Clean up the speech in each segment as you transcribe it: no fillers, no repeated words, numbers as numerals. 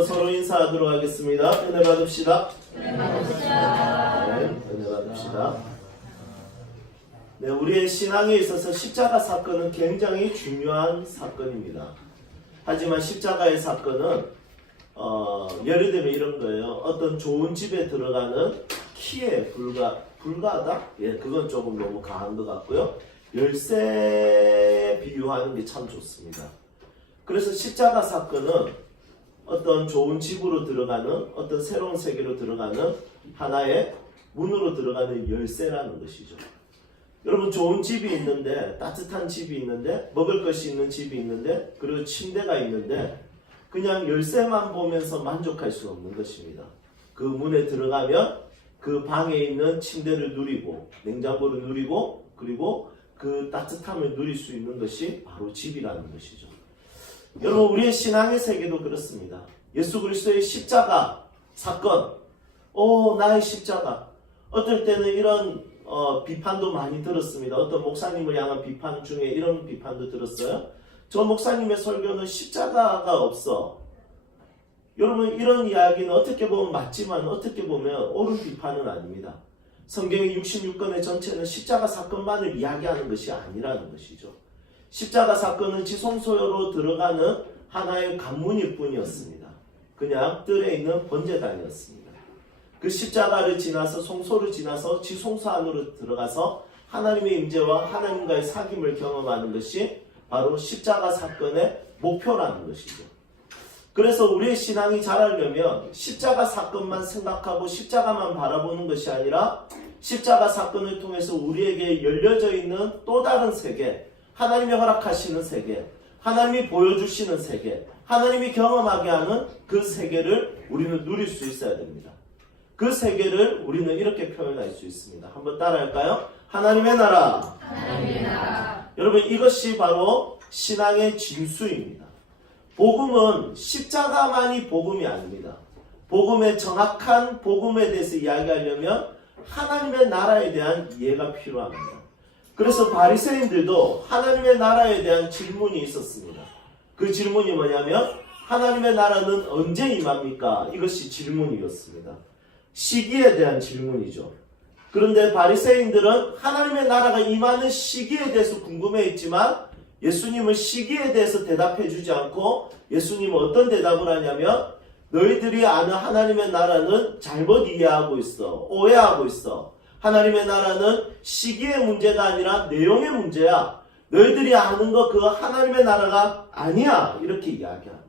서로 인사하도록 하겠습니다. 은혜 받읍시다. 은혜 받읍시다. 네, 은혜 받읍시다. 네, 우리의 신앙에 있어서 십자가 사건은 굉장히 중요한 사건입니다. 하지만 십자가의 사건은 예를 들면 이런 거예요. 어떤 좋은 집에 들어가는 키에 불과하다? 예, 그건 조금 너무 강한 것 같고요. 열쇠 비유하는 게 참 좋습니다. 그래서 십자가 사건은 어떤 좋은 집으로 들어가는, 어떤 새로운 세계로 들어가는 하나의 문으로 들어가는 열쇠라는 것이죠. 여러분, 좋은 집이 있는데, 따뜻한 집이 있는데, 먹을 것이 있는 집이 있는데, 그리고 침대가 있는데 그냥 열쇠만 보면서 만족할 수 없는 것입니다. 그 문에 들어가면 그 방에 있는 침대를 누리고 냉장고를 누리고 그리고 그 따뜻함을 누릴 수 있는 것이 바로 집이라는 것이죠. 여러분, 우리의 신앙의 세계도 그렇습니다. 예수 그리스도의 십자가 사건, 나의 십자가. 어떨 때는 이런 비판도 많이 들었습니다. 어떤 목사님을 향한 비판 중에 이런 비판도 들었어요. 저 목사님의 설교는 십자가가 없어. 여러분, 이런 이야기는 어떻게 보면 맞지만 어떻게 보면 옳은 비판은 아닙니다. 성경의 66권의 전체는 십자가 사건만을 이야기하는 것이 아니라는 것이죠. 십자가 사건은 지성소로 들어가는 하나의 관문일 뿐이었습니다. 그냥 뜰에 있는 번제단이었습니다. 그 십자가를 지나서 성소를 지나서 지성소 안으로 들어가서 하나님의 임재와 하나님과의 사귐을 경험하는 것이 바로 십자가 사건의 목표라는 것이죠. 그래서 우리의 신앙이 자라려면 십자가 사건만 생각하고 십자가만 바라보는 것이 아니라 십자가 사건을 통해서 우리에게 열려져 있는 또 다른 세계, 하나님이 허락하시는 세계, 하나님이 보여주시는 세계, 하나님이 경험하게 하는 그 세계를 우리는 누릴 수 있어야 됩니다. 그 세계를 우리는 이렇게 표현할 수 있습니다. 한번 따라할까요? 하나님의 나라. 하나님의 나라. 여러분, 이것이 바로 신앙의 진수입니다. 복음은 십자가만이 복음이 아닙니다. 복음의 정확한 복음에 대해서 이야기하려면 하나님의 나라에 대한 이해가 필요합니다. 그래서 바리새인들도 하나님의 나라에 대한 질문이 있었습니다. 그 질문이 뭐냐면 하나님의 나라는 언제 임합니까? 이것이 질문이었습니다. 시기에 대한 질문이죠. 그런데 바리새인들은 하나님의 나라가 임하는 시기에 대해서 궁금해했지만 예수님은 시기에 대해서 대답해 주지 않고 예수님은 어떤 대답을 하냐면 너희들이 아는 하나님의 나라는 잘못 이해하고 있어. 오해하고 있어. 하나님의 나라는 시기의 문제가 아니라 내용의 문제야. 너희들이 아는 거 그거 하나님의 나라가 아니야. 이렇게 이야기합니다.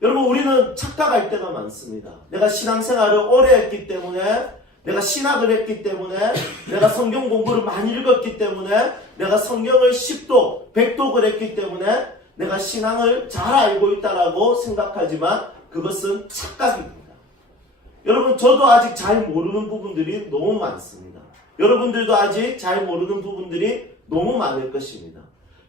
여러분, 우리는 착각할 때가 많습니다. 내가 신앙생활을 오래 했기 때문에, 내가 신학을 했기 때문에, 내가 성경 공부를 많이 읽었기 때문에, 내가 성경을 10독, 100독을 했기 때문에 내가 신앙을 잘 알고 있다라고 생각하지만 그것은 착각입니다. 여러분, 저도 아직 잘 모르는 부분들이 너무 많습니다. 여러분들도 아직 잘 모르는 부분들이 너무 많을 것입니다.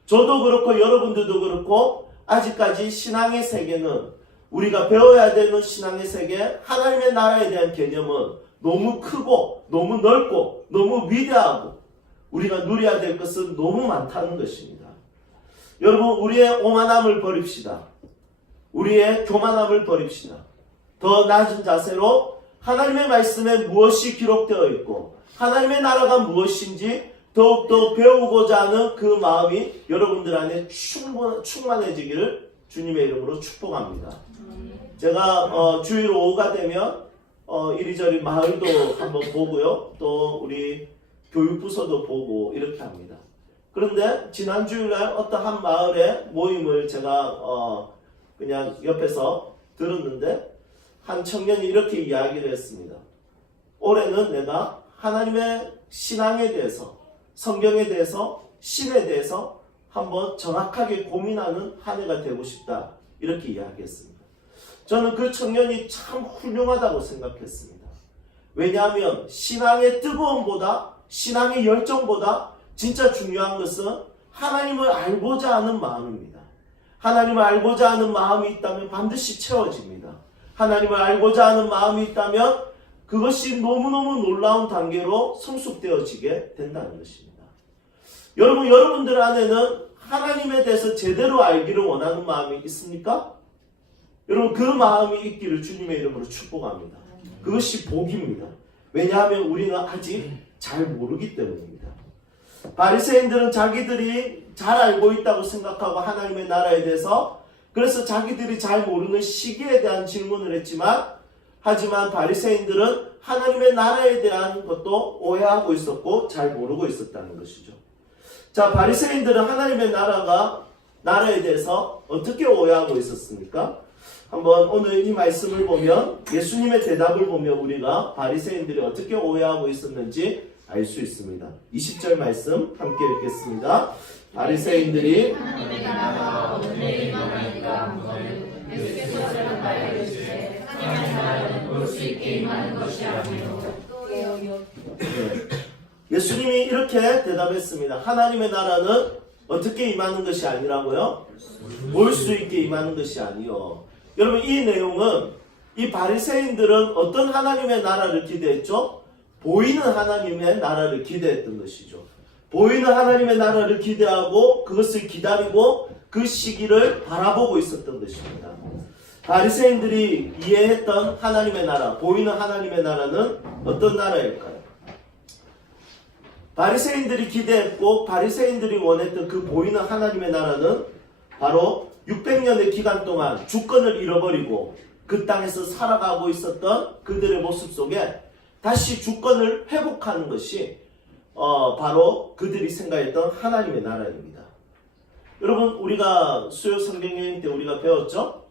저도 그렇고 여러분들도 그렇고 아직까지 신앙의 세계는, 우리가 배워야 되는 신앙의 세계, 하나님의 나라에 대한 개념은 너무 크고 너무 넓고 너무 위대하고 우리가 누려야 될 것은 너무 많다는 것입니다. 여러분, 우리의 오만함을 버립시다. 우리의 교만함을 버립시다. 더 낮은 자세로 하나님의 말씀에 무엇이 기록되어 있고 하나님의 나라가 무엇인지 더욱더 배우고자 하는 그 마음이 여러분들 안에 충만해지기를 주님의 이름으로 축복합니다. 제가 주일 오후가 되면 이리저리 마을도 한번 보고요. 또 우리 교육부서도 보고 이렇게 합니다. 그런데 지난 주일날 어떤 한 마을의 모임을 제가 그냥 옆에서 들었는데 한 청년이 이렇게 이야기를 했습니다. 올해는 내가 하나님의 신앙에 대해서, 성경에 대해서, 신에 대해서 한번 정확하게 고민하는 한 해가 되고 싶다. 이렇게 이야기했습니다. 저는 그 청년이 참 훌륭하다고 생각했습니다. 왜냐하면 신앙의 뜨거움보다, 신앙의 열정보다 진짜 중요한 것은 하나님을 알고자 하는 마음입니다. 하나님을 알고자 하는 마음이 있다면 반드시 채워집니다. 하나님을 알고자 하는 마음이 있다면 그것이 너무너무 놀라운 단계로 성숙되어지게 된다는 것입니다. 여러분, 여러분들 안에는 하나님에 대해서 제대로 알기를 원하는 마음이 있습니까? 여러분 그 마음이 있기를 주님의 이름으로 축복합니다. 그것이 복입니다. 왜냐하면 우리는 아직 잘 모르기 때문입니다. 바리새인들은 자기들이 잘 알고 있다고 생각하고 하나님의 나라에 대해서 그래서 자기들이 잘 모르는 시기에 대한 질문을 했지만 하지만 바리새인들은 하나님의 나라에 대한 것도 오해하고 있었고 잘 모르고 있었다는 것이죠. 자, 바리새인들은 하나님의 나라에 대해서 어떻게 오해하고 있었습니까? 한번 오늘 이 말씀을 보면 예수님의 대답을 보면 우리가 바리새인들이 어떻게 오해하고 있었는지 알 수 있습니다. 20절 말씀 함께 읽겠습니다. 바리새인들이 하나님의 나라가 오늘에 임하나이까 그거는 예수께서 나에게 이르시되 하나님의 나라는 올 수 있게 임하는 것이 아니요. 예수님이 이렇게 대답했습니다. 하나님의 나라는 어떻게 임하는 것이 아니라고요? 올 수 있게 임하는 것이 아니요. 여러분 이 내용은 이 바리새인들은 어떤 하나님의 나라를 기대했죠? 보이는 하나님의 나라를 기대했던 것이죠. 보이는 하나님의 나라를 기대하고 그것을 기다리고 그 시기를 바라보고 있었던 것입니다. 바리새인들이 이해했던 하나님의 나라, 보이는 하나님의 나라는 어떤 나라일까요? 바리새인들이 기대했고 바리새인들이 원했던 그 보이는 하나님의 나라는 바로 600년의 기간 동안 주권을 잃어버리고 그 땅에서 살아가고 있었던 그들의 모습 속에 다시 주권을 회복하는 것이 바로 그들이 생각했던 하나님의 나라입니다. 여러분 우리가 수요 성경여행 때 우리가 배웠죠?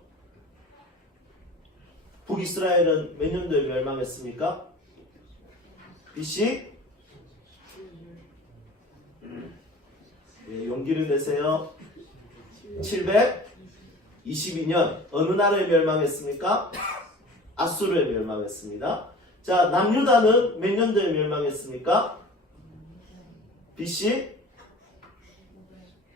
북이스라엘은 몇 년도에 멸망했습니까? BC? 용기를 내세요. 722년 어느 나라에 멸망했습니까? 아수르에 멸망했습니다. 자, 남유다는 몇 년도에 멸망했습니까? BC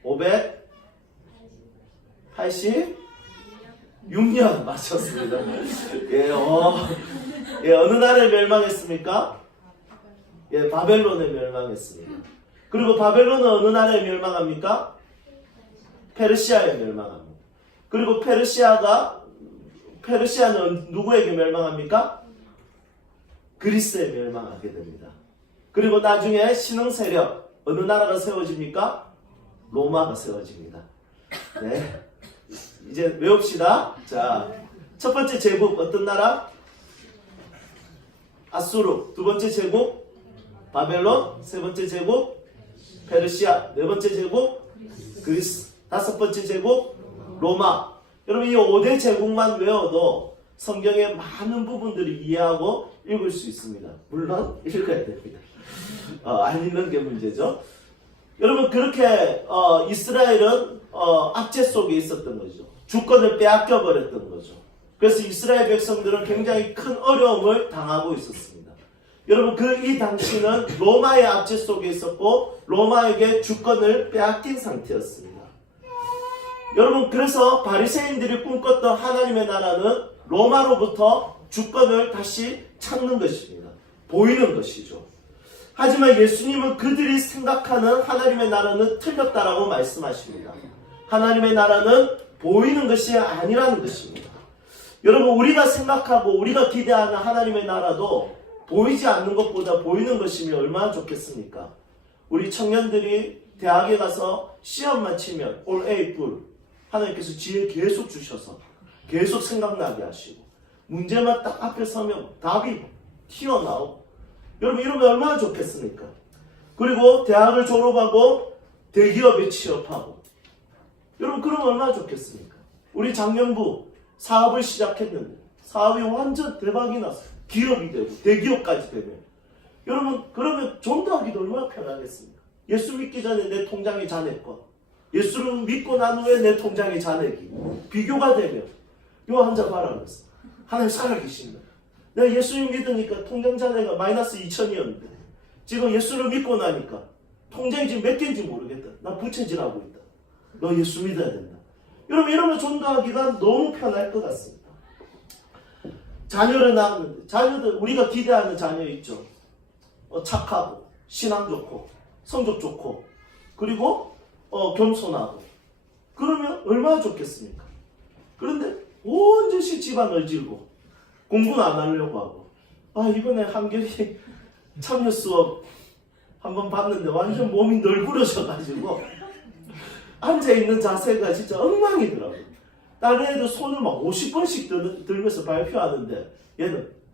586년 맞췄습니다. 어느 나라에 멸망했습니까? 바벨론에 멸망했습니다. 그리고 바벨론은 어느 나라에 멸망합니까? 페르시아에 멸망합니다. 그리고 페르시아는 누구에게 멸망합니까? 그리스에 멸망하게 됩니다. 그리고 나중에 신흥 세력 어느 나라가 세워집니까? 로마가 세워집니다. 네, 이제 외웁시다. 자, 첫 번째 제국 어떤 나라? 아수르. 두 번째 제국 바벨론. 세 번째 제국 페르시아. 네 번째 제국 그리스. 다섯 번째 제국 로마. 여러분 이 5대 제국만 외워도 성경의 많은 부분들을 이해하고 읽을 수 있습니다. 물론 읽어야 됩니다. 안 읽는 게 문제죠. 여러분 그렇게 이스라엘은 압제 속에 있었던 거죠. 주권을 빼앗겨 버렸던 거죠. 그래서 이스라엘 백성들은 굉장히 큰 어려움을 당하고 있었습니다. 여러분 이 당시는 로마의 압제 속에 있었고 로마에게 주권을 빼앗긴 상태였습니다. 여러분 그래서 바리새인들이 꿈꿨던 하나님의 나라는 로마로부터 주권을 다시 찾는 것입니다. 보이는 것이죠. 하지만 예수님은 그들이 생각하는 하나님의 나라는 틀렸다라고 말씀하십니다. 하나님의 나라는 보이는 것이 아니라는 것입니다. 여러분 우리가 생각하고 우리가 기대하는 하나님의 나라도 보이지 않는 것보다 보이는 것이면 얼마나 좋겠습니까? 우리 청년들이 대학에 가서 시험만 치면 올 A 뿔 하나님께서 지혜 계속 주셔서 계속 생각나게 하시고 문제만 딱 앞에 서면 답이 튀어나오고 여러분 이러면 얼마나 좋겠습니까? 그리고 대학을 졸업하고 대기업에 취업하고 여러분 그러면 얼마나 좋겠습니까? 우리 작년부 사업을 시작했는데 사업이 완전 대박이 났어요. 기업이 되고 대기업까지 되면 여러분 그러면 전도하기도 얼마나 편하겠습니까? 예수 믿기 전에 내 통장이 자네 거 예수를 믿고 난 후에 내 통장이 자네기 비교가 되면 요 한자 봐라 그랬어. 하나님 살아계신다. 내가 예수님 믿으니까 통장 잔액가 마이너스 2천이었는데 지금 예수를 믿고 나니까 통장이 지금 몇 개인지 모르겠다. 나 부채질하고 있다. 너 예수 믿어야 된다. 여러분 이러면 전도하기가 너무 편할 것 같습니다. 자녀를 낳았는데 자녀들 우리가 기대하는 자녀 있죠. 착하고 신앙 좋고 성적 좋고 그리고 겸손하고 그러면 얼마나 좋겠습니까? 그런데 온전히 집안을 질고 공부는 안 하려고 하고 이번에 한결이 참여 수업 한번 봤는데 완전 몸이 널브러져가지고 앉아있는 자세가 진짜 엉망이더라고요. 다른 애들 손을 막 50번씩 들면서 발표하는데 얘는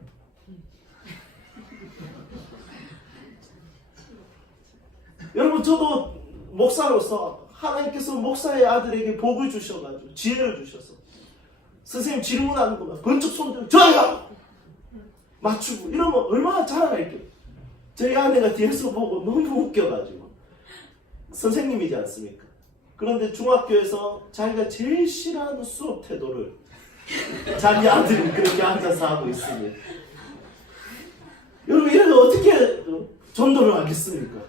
여러분, 저도 목사로서 하나님께서 목사의 아들에게 복을 주셔가지고 지혜를 주셔서 선생님 질문하는 거면 번쩍 손 들고 저요! 맞추고 이러면 얼마나 자랑할게요. 저희 아내가 뒤에서 보고 너무 웃겨가지고 선생님이지 않습니까? 그런데 중학교에서 자기가 제일 싫어하는 수업 태도를 자기 아들이 그렇게 앉아서 하고 있으니 여러분, 이래서 어떻게 전도를 하겠습니까?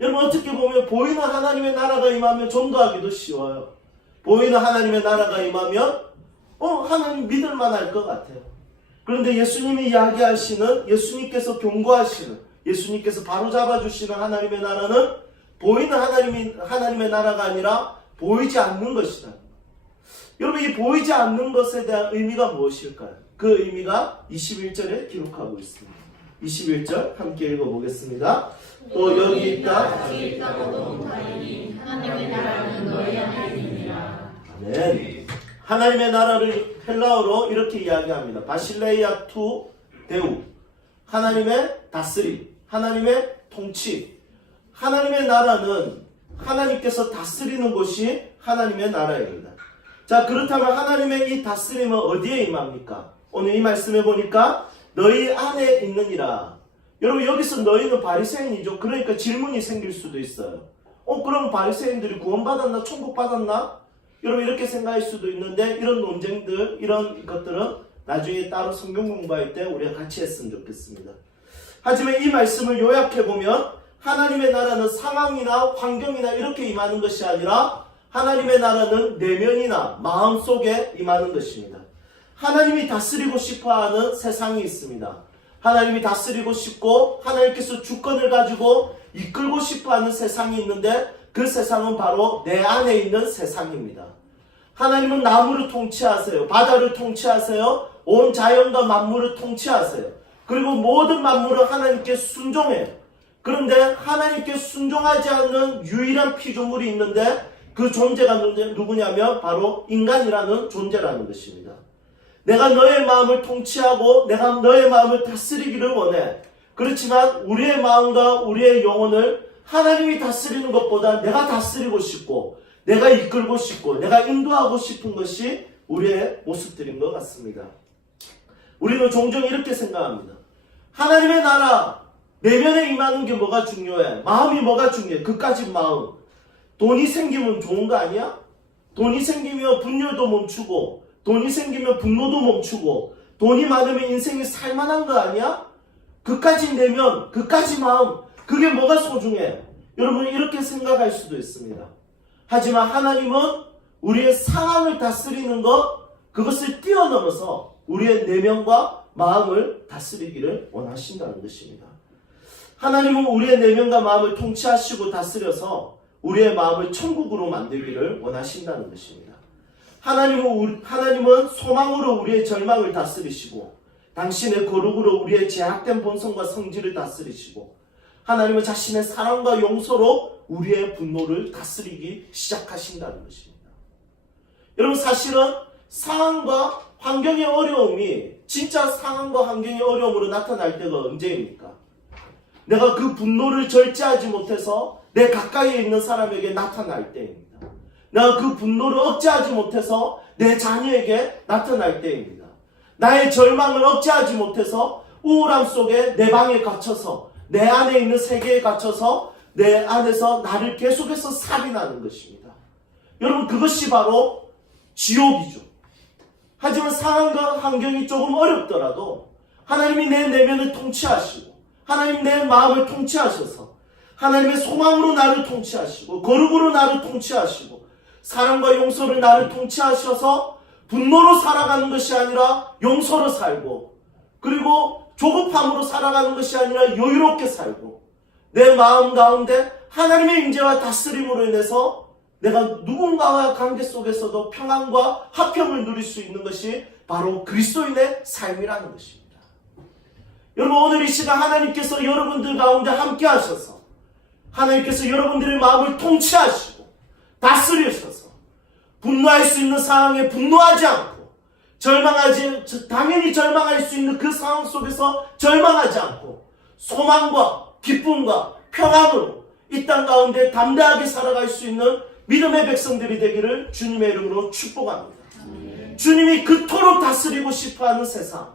여러분, 어떻게 보면 보이는 하나님의 나라가 임하면 전도하기도 쉬워요. 보이는 하나님의 나라가 임하면 하나님 믿을만할 것 같아요. 그런데 예수님이 이야기하시는, 예수님께서 경고하시는, 예수님께서 바로잡아주시는 하나님의 나라는 보이는 하나님의 나라가 아니라 보이지 않는 것이다. 여러분, 이 보이지 않는 것에 대한 의미가 무엇일까요? 그 의미가 21절에 기록하고 있습니다. 21절 함께 읽어보겠습니다. 또 여기 있다. 같이 있다고도 못하리니 하나님의 나라는 너희 안에 있느니라. 아멘. 하나님의 나라를 헬라어로 이렇게 이야기합니다. 바실레이아 투 데우. 하나님의 다스림, 하나님의 통치. 하나님의 나라는 하나님께서 다스리는 곳이 하나님의 나라입니다. 자, 그렇다면 하나님의 이 다스림은 어디에 임합니까? 오늘 이 말씀에 보니까 너희 안에 있느니라. 여러분, 여기서 너희는 바리새인이죠. 그러니까 질문이 생길 수도 있어요. 그럼 바리새인들이 구원받았나? 천국 받았나? 여러분, 이렇게 생각할 수도 있는데 이런 논쟁들, 이런 것들은 나중에 따로 성경 공부할 때 우리가 같이 했으면 좋겠습니다. 하지만 이 말씀을 요약해보면 하나님의 나라는 상황이나 환경이나 이렇게 임하는 것이 아니라 하나님의 나라는 내면이나 마음속에 임하는 것입니다. 하나님이 다스리고 싶어하는 세상이 있습니다. 하나님이 다스리고 싶고 하나님께서 주권을 가지고 이끌고 싶어하는 세상이 있는데 그 세상은 바로 내 안에 있는 세상입니다. 하나님은 나무를 통치하세요. 바다를 통치하세요. 온 자연과 만물을 통치하세요. 그리고 모든 만물을 하나님께 순종해요. 그런데 하나님께 순종하지 않는 유일한 피조물이 있는데 그 존재가 누구냐면 바로 인간이라는 존재라는 것입니다. 내가 너의 마음을 통치하고 내가 너의 마음을 다스리기를 원해. 그렇지만 우리의 마음과 우리의 영혼을 하나님이 다스리는 것보다 내가 다스리고 싶고 내가 이끌고 싶고 내가 인도하고 싶은 것이 우리의 모습들인 것 같습니다. 우리는 종종 이렇게 생각합니다. 하나님의 나라 내면에 임하는 게 뭐가 중요해? 마음이 뭐가 중요해? 그까짓 마음. 돈이 생기면 좋은 거 아니야? 돈이 생기면 분열도 멈추고 돈이 생기면 분노도 멈추고 돈이 많으면 인생이 살만한 거 아니야? 그까지 내면, 그까지 마음, 그게 뭐가 소중해? 여러분, 이렇게 생각할 수도 있습니다. 하지만 하나님은 우리의 상황을 다스리는 것, 그것을 뛰어넘어서 우리의 내면과 마음을 다스리기를 원하신다는 것입니다. 하나님은 우리의 내면과 마음을 통치하시고 다스려서 우리의 마음을 천국으로 만들기를 원하신다는 것입니다. 하나님은 소망으로 우리의 절망을 다스리시고 당신의 거룩으로 우리의 제약된 본성과 성질을 다스리시고 하나님은 자신의 사랑과 용서로 우리의 분노를 다스리기 시작하신다는 것입니다. 여러분, 사실은 상황과 환경의 어려움이 진짜 상황과 환경의 어려움으로 나타날 때가 언제입니까? 내가 그 분노를 절제하지 못해서 내 가까이에 있는 사람에게 나타날 때입니다. 내가 그 분노를 억제하지 못해서 내 자녀에게 나타날 때입니다. 나의 절망을 억제하지 못해서 우울함 속에 내 방에 갇혀서 내 안에 있는 세계에 갇혀서 내 안에서 나를 계속해서 살인하는 것입니다. 여러분, 그것이 바로 지옥이죠. 하지만 상황과 환경이 조금 어렵더라도 하나님이 내 내면을 통치하시고 하나님 내 마음을 통치하셔서 하나님의 소망으로 나를 통치하시고 거룩으로 나를 통치하시고 사랑과 용서를 나를 통치하셔서 분노로 살아가는 것이 아니라 용서로 살고 그리고 조급함으로 살아가는 것이 아니라 여유롭게 살고 내 마음 가운데 하나님의 임재와 다스림으로 인해서 내가 누군가와 관계 속에서도 평안과 화평을 누릴 수 있는 것이 바로 그리스도인의 삶이라는 것입니다. 여러분, 오늘 이 시간 하나님께서 여러분들 가운데 함께 하셔서 하나님께서 여러분들의 마음을 통치하시고 다스리셔서 분노할 수 있는 상황에 분노하지 않고 당연히 절망할 수 있는 그 상황 속에서 절망하지 않고 소망과 기쁨과 평안으로 이 땅 가운데 담대하게 살아갈 수 있는 믿음의 백성들이 되기를 주님의 이름으로 축복합니다. 주님이 그토록 다스리고 싶어하는 세상,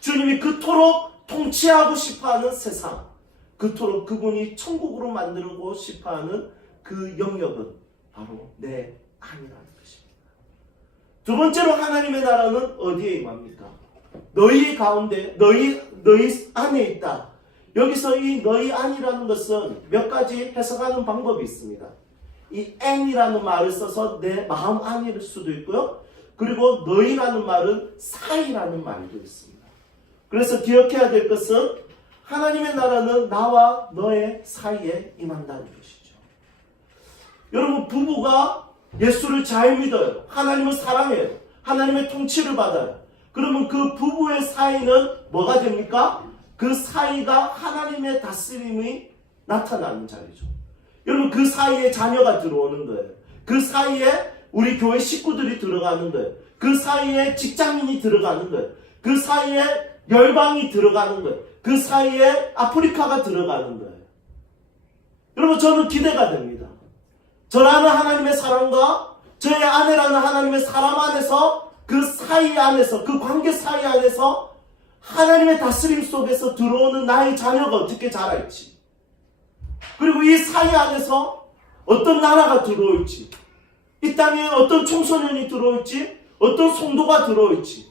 주님이 그토록 통치하고 싶어하는 세상, 그토록 그분이 천국으로 만들고 싶어하는 그 영역은 바로 내 안이라는 것입니다. 두 번째로 하나님의 나라는 어디에 임합니까? 너희 가운데, 너희 안에 있다. 여기서 이 너희 안이라는 것은 몇 가지 해석하는 방법이 있습니다. 이 n이라는 말을 써서 내 마음 안일 수도 있고요. 그리고 너희라는 말은 사이라는 말도 있습니다. 그래서 기억해야 될 것은 하나님의 나라는 나와 너의 사이에 임한다는 것이죠. 여러분, 부부가 예수를 잘 믿어요. 하나님을 사랑해요. 하나님의 통치를 받아요. 그러면 그 부부의 사이는 뭐가 됩니까? 그 사이가 하나님의 다스림이 나타나는 자리죠. 여러분, 그 사이에 자녀가 들어오는 거예요. 그 사이에 우리 교회 식구들이 들어가는 거예요. 그 사이에 직장인이 들어가는 거예요. 그 사이에 열방이 들어가는 거예요. 그 사이에 아프리카가 들어가는 거예요. 여러분, 저는 기대가 됩니다. 저라는 하나님의 사랑과 저의 아내라는 하나님의 사람 안에서 그 사이 안에서, 그 관계 사이 안에서 하나님의 다스림 속에서 들어오는 나의 자녀가 어떻게 자랄지, 그리고 이 사이 안에서 어떤 나라가 들어올지, 이 땅에 어떤 청소년이 들어올지, 어떤 성도가 들어올지,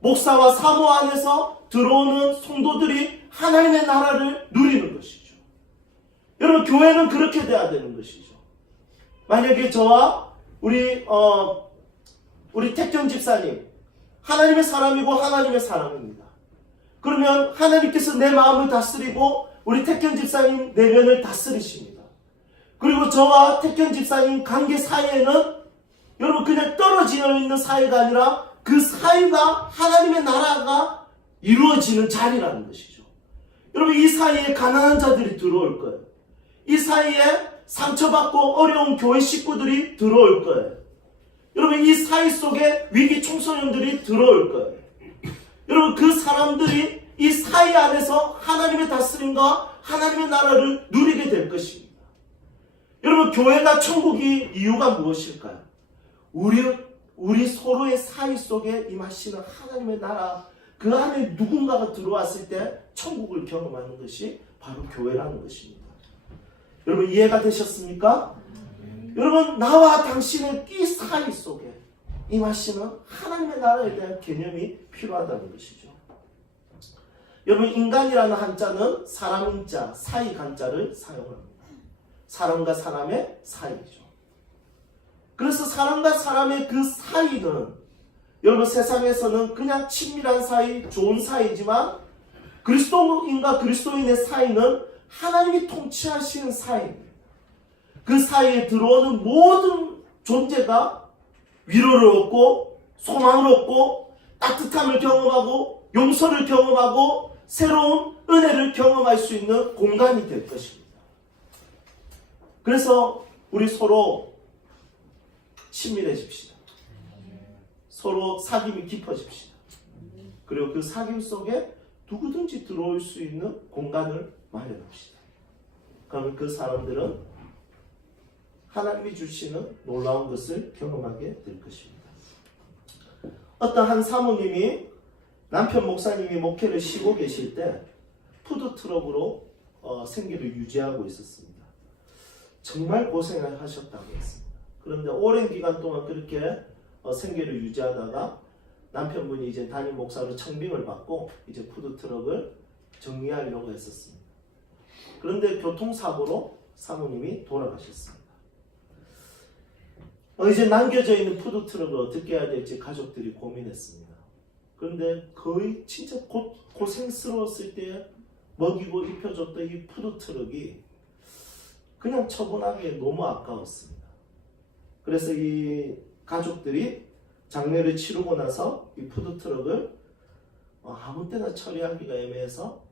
목사와 사모 안에서 들어오는 성도들이 하나님의 나라를 누리는 것이죠. 여러분, 교회는 그렇게 돼야 되는 것이죠. 만약에 저와 우리 택견 집사님, 하나님의 사람이고 하나님의 사람입니다. 그러면 하나님께서 내 마음을 다스리고 우리 택견 집사님 내면을 다스리십니다. 그리고 저와 택견 집사님 관계 사이에는 여러분 그냥 떨어져 있는 사이가 아니라 그 사이가 하나님의 나라가 이루어지는 자리라는 것이죠. 여러분, 이 사이에 가난한 자들이 들어올 거예요. 이 사이에 상처받고 어려운 교회 식구들이 들어올 거예요. 여러분, 이 사이 속에 위기 청소년들이 들어올 거예요. 여러분, 그 사람들이 이 사이 안에서 하나님의 다스림과 하나님의 나라를 누리게 될 것입니다. 여러분, 교회가 천국이 이유가 무엇일까요? 우리 서로의 사이 속에 임하시는 하나님의 나라, 그 안에 누군가가 들어왔을 때 천국을 경험하는 것이 바로 교회라는 것입니다. 여러분, 이해가 되셨습니까? 여러분, 나와 당신의 이 사이 속에 임하시는 하나님의 나라에 대한 개념이 필요하다는 것이죠. 여러분, 인간이라는 한자는 사람 인자, 사이 간자를 사용합니다. 사람과 사람의 사이죠. 그래서 사람과 사람의 그 사이는 여러분, 세상에서는 그냥 친밀한 사이, 좋은 사이지만 그리스도인과 그리스도인의 사이는 하나님이 통치하시는 사이입니다. 그 사이에 들어오는 모든 존재가 위로를 얻고 소망을 얻고 따뜻함을 경험하고 용서를 경험하고 새로운 은혜를 경험할 수 있는 공간이 될 것입니다. 그래서 우리 서로 친밀해집시다. 서로 사귐이 깊어집시다. 그리고 그 사귐 속에 누구든지 들어올 수 있는 공간을 마련합시다. 그러면 그 사람들은 하나님이 주시는 놀라운 것을 경험하게 될 것입니다. 어떤 한 사모님이 남편 목사님이 목회를 쉬고 계실 때 푸드트럭으로 생계를 유지하고 있었습니다. 정말 고생을 하셨다고 했습니다. 그런데 오랜 기간 동안 그렇게 생계를 유지하다가 남편분이 이제 담임 목사로 청빙을 받고 이제 푸드트럭을 정리하려고 했었습니다. 그런데 교통사고로 사모님이 돌아가셨습니다. 이제 남겨져 있는 푸드트럭을 어떻게 해야 될지 가족들이 고민했습니다. 그런데 거의 진짜 고생스러웠을 때 먹이고 입혀줬던 이 푸드트럭이 그냥 처분하기에 너무 아까웠습니다. 그래서 이 가족들이 장례를 치르고 나서 이 푸드트럭을 아무 때나 처리하기가 애매해서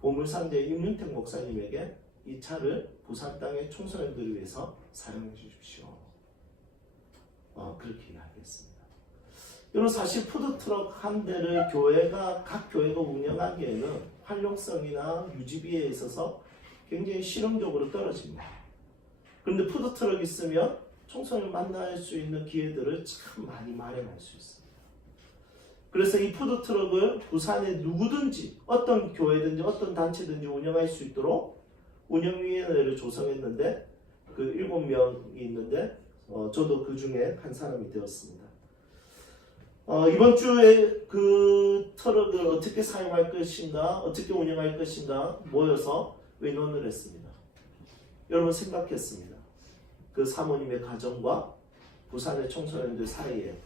보물상제 임윤택 목사님에게 이 차를 부산 땅의 청소년들을 위해서 사용해 주십시오. 그렇게 이야기했습니다. 여러분, 사실 푸드트럭 한 대를 각 교회가 운영하기에는 활용성이나 유지비에 있어서 굉장히 실용적으로 떨어집니다. 그런데 푸드트럭이 있으면 청소년을 만날 수 있는 기회들을 참 많이 마련할 수 있습니다. 그래서 이 푸드트럭을 부산에 누구든지 어떤 교회든지 어떤 단체든지 운영할 수 있도록 운영위원회를 조성했는데 그 7명이 있는데 저도 그 중에 한 사람이 되었습니다. 이번 주에 그 트럭을 어떻게 사용할 것인가, 어떻게 운영할 것인가 모여서 의논을 했습니다. 여러분, 생각했습니다. 그 사모님의 가정과 부산의 청소년들 사이에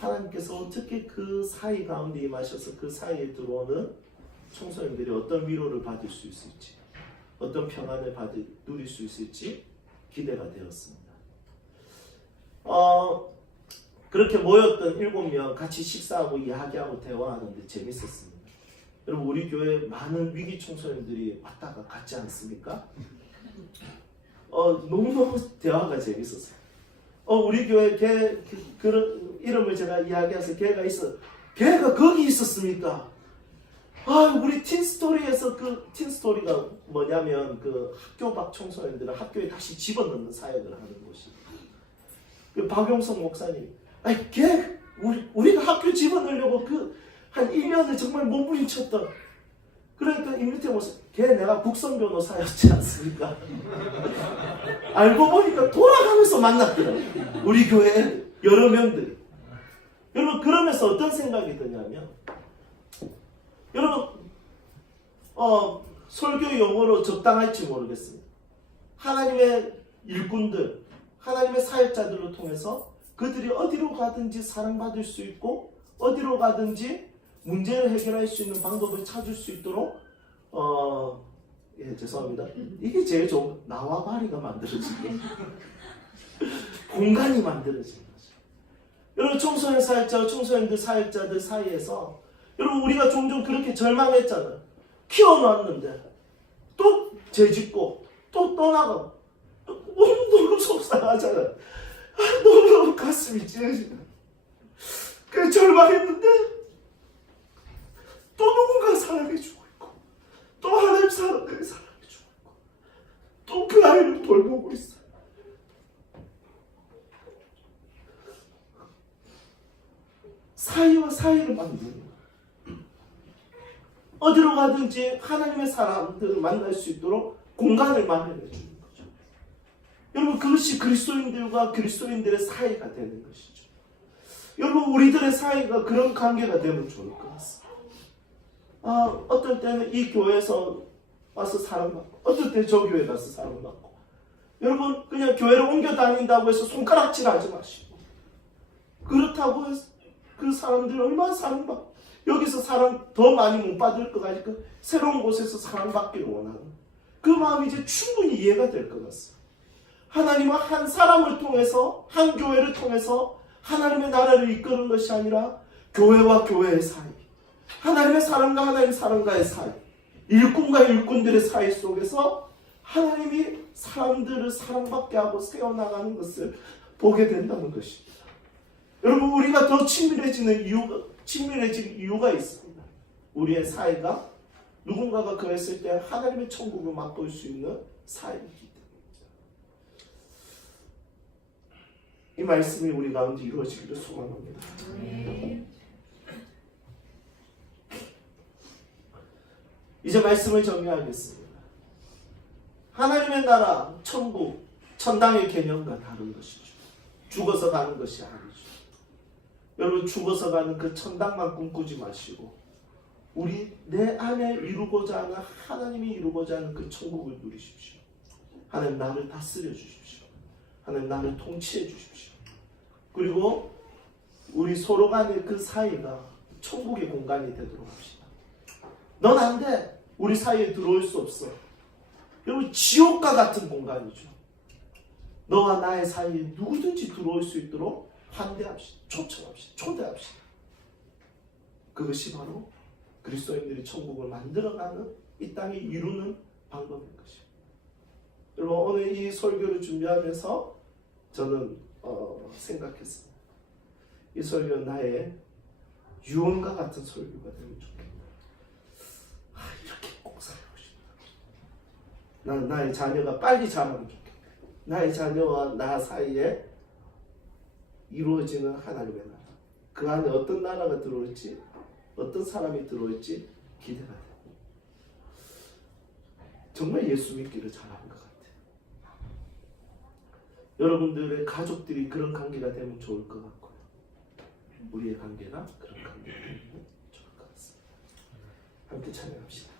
하나님께서 어떻게 그 사이 가운데 임하셔서 그 사이에 들어오는 청소년들이 어떤 위로를 받을 수 있을지, 어떤 평안을 누릴 수 있을지 기대가 되었습니다. 그렇게 모였던 7명 같이 식사하고 이야기하고 대화하는데 재밌었습니다. 여러분, 우리 교회 많은 위기 청소년들이 왔다가 갔지 않습니까? 너무너무 대화가 재밌었어요. 우리 교회 그런 이름을 제가 이야기해서 걔가 거기 있었습니까? 우리 틴스토리에서 그 틴스토리가 뭐냐면 그 학교 밖 청소년들을 학교에 다시 집어넣는 사역을 하는 곳이에요. 그 박용석 목사님, 우리가 학교 집어넣으려고 한 1년을 정말 몸부림쳤던, 그러니까 임유태 목사님, 걔 내가 국선 변호사였지 않습니까? 알고 보니까 돌아가면서 만났더라고요. 우리 교회 여러 명들이. 여러분, 그러면서 어떤 생각이 드냐면, 여러분, 설교 용어로 적당할지 모르겠습니다. 하나님의 일꾼들, 하나님의 사역자들을 통해서 그들이 어디로 가든지 사랑받을 수 있고 어디로 가든지 문제를 해결할 수 있는 방법을 찾을 수 있도록 죄송합니다. 이게 제일 좋은, 나와 바리가 만들어진 거예요. 공간이 만들어진 거죠. 여러분, 청소년 사역자, 청소년들 사역자들 사이에서 여러분, 우리가 종종 그렇게 절망했잖아요. 키워놨는데 또 죄짓고 또 떠나가고 너무 속상하잖아요. 너무 가슴이 찢어지네. 그래서 절망했는데 또 누군가 사랑해주고 있고 또 하나님 사람들이 사랑해주고 있고 또 그 아이를 돌보고 있어요. 사이와 사이를 만드는 거예요. 어디로 가든지 하나님의 사람들을 만날 수 있도록 공간을 마련해 주는 거죠. 여러분, 그것이 그리스도인들과 그리스도인들의 사이가 되는 것이죠. 여러분, 우리들의 사이가 그런 관계가 되면 좋을 것 같습니다. 어떨 때는 이 교회에서 와서 사랑받고 어떨 때 저 교회 가서 사랑받고, 여러분, 그냥 교회를 옮겨 다닌다고 해서 손가락질 하지 마시고, 그렇다고 해서 그 사람들이 얼마나 사랑받고 여기서 사랑 더 많이 못 받을 것 같으니까 새로운 곳에서 사랑받기를 원하는 그 마음이 이제 충분히 이해가 될 것 같습니다. 하나님은 한 사람을 통해서, 한 교회를 통해서 하나님의 나라를 이끄는 것이 아니라 교회와 교회의 사이, 하나님의 사람과 하나님 사람과의 사이, 일꾼과 일꾼들의 사이 속에서 하나님이 사람들을 사랑받게 하고 세워나가는 것을 보게 된다는 것입니다. 여러분, 우리가 더 친밀해진 이유가 있습니다. 우리의 사이가 누군가가 그랬을 때 하나님의 천국을 맛볼 수 있는 사이이기 때문입니다. 이 말씀이 우리 가운데 이루어지기를 소망합니다. 이제 말씀을 정리하겠습니다. 하나님의 나라, 천국, 천당의 개념과 다른 것이죠. 죽어서 가는 것이 아니죠. 여러분, 죽어서 가는 그 천당만 꿈꾸지 마시고 내 안에 이루고자 하는, 하나님이 이루고자 하는 그 천국을 누리십시오. 하나님, 나를 다스려 주십시오. 하나님, 나를 통치해 주십시오. 그리고 우리 서로 간의 그 사이가 천국의 공간이 되도록 합시다. 넌 안 돼. 우리 사이에 들어올 수 없어. 여러분 지옥과 같은 공간이죠. 너와 나의 사이에 누구든지 들어올 수 있도록 환대합시다. 초청합시다. 초대합시다. 그것이 바로 그리스도인들이 천국을 만들어가는 이 땅에 이루는 방법인 것입니다. 여러분 오늘 이 설교를 준비하면서 저는 생각했습니다. 이 설교는 나의 유언과 같은 설교가 되면 좋겠다. 이렇게 꼭 살고 싶다. 난 나의 자녀가 빨리 자라면 좋겠다. 나의 자녀와 나 사이에 이루어지는 하나님의 나라. 그 안에 어떤 나라가 들어올지, 어떤 사람이 들어올지 기대가 돼요. 정말 예수 믿기를 잘하는 것 같아요. 여러분들의 가족들이 그런 관계가 되면 좋을 것 같고요. 우리의 관계가 그런 관계가 되면 좋을 것 같습니다. 함께 찬양합시다.